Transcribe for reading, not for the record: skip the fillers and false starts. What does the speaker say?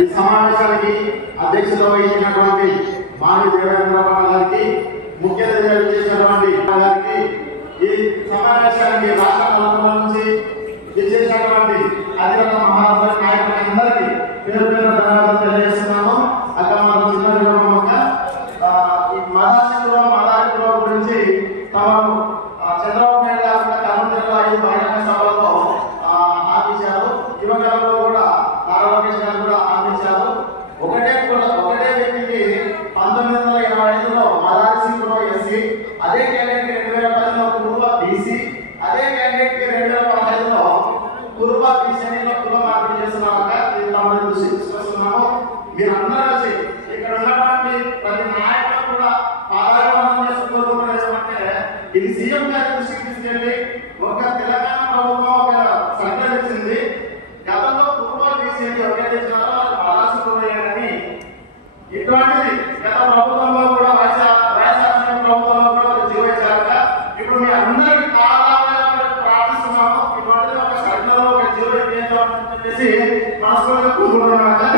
ఈ సమావేశానికి అధ్యక్షత వహించినటువంటి మానవ దేవేంద్రబాబు గారికి, ముఖ్య అతిథిగా చేసినటువంటి గారికి, ఈ సమావేశానికి రాష్ట్ర నలుమూలల నుంచి విచ్చేసినటువంటి అధికార మహారాజు నాయకులందరికీ పేరు పేరు ధన్యవాదాలు తెలియజేస్తున్నాము. అక్కడ మనం చిన్న మదాశిపురం గురించి తమను చంద్రబాబు నాయుడు గారు కర్నూలు జిల్లా 5 బహిరంగ సభలో ఆపించారు. యువకాలంలో కూడా నారా లోకేష్ గారు కూడా ఆపించారు. ఒకటే వ్యక్తికి 1985లో మదాశిపురం ఎస్సీ, అదే క్యాండిడేట్ 2010లో కురుబ బీసీ, అదే క్యాండిడేట్ 2015లో కురుబ బీసీ కుల మార్పిడి చేస్తున్నాక దృష్టి తీసుకొస్తున్నాము. మీరు అందరూ కలిసి ఇక్కడ ఉన్నటువంటి ప్రతి నాయకులు కూడా పాదాభివందనం చేసుకోవాలంటే ఇది సీఎం గారి దృష్టికి తీసుకెళ్ళి ఒక తెలంగాణ ప్రభుత్వం ఒక సంఖ్య ఇచ్చింది. గతంలో కురుబ బీసీ ఎవరైతే ఇచ్చినారో మదాశిపురని ఇటువంటిది గత ప్రభుత్వంలో కూడా వైఎస్ఆర్ ప్రభుత్వంలో కూడా ఒక జీవో ఇచ్చాక ఇప్పుడు మీ అందరికీ ప్రార్థిస్తున్నాము. ఇటువంటిది ఒక సంఖ్యలో ఒక జీవో ఇప్పించాలని చెప్పేసి మనస్ఫూర్తిగా కోరుకుంటున్నాక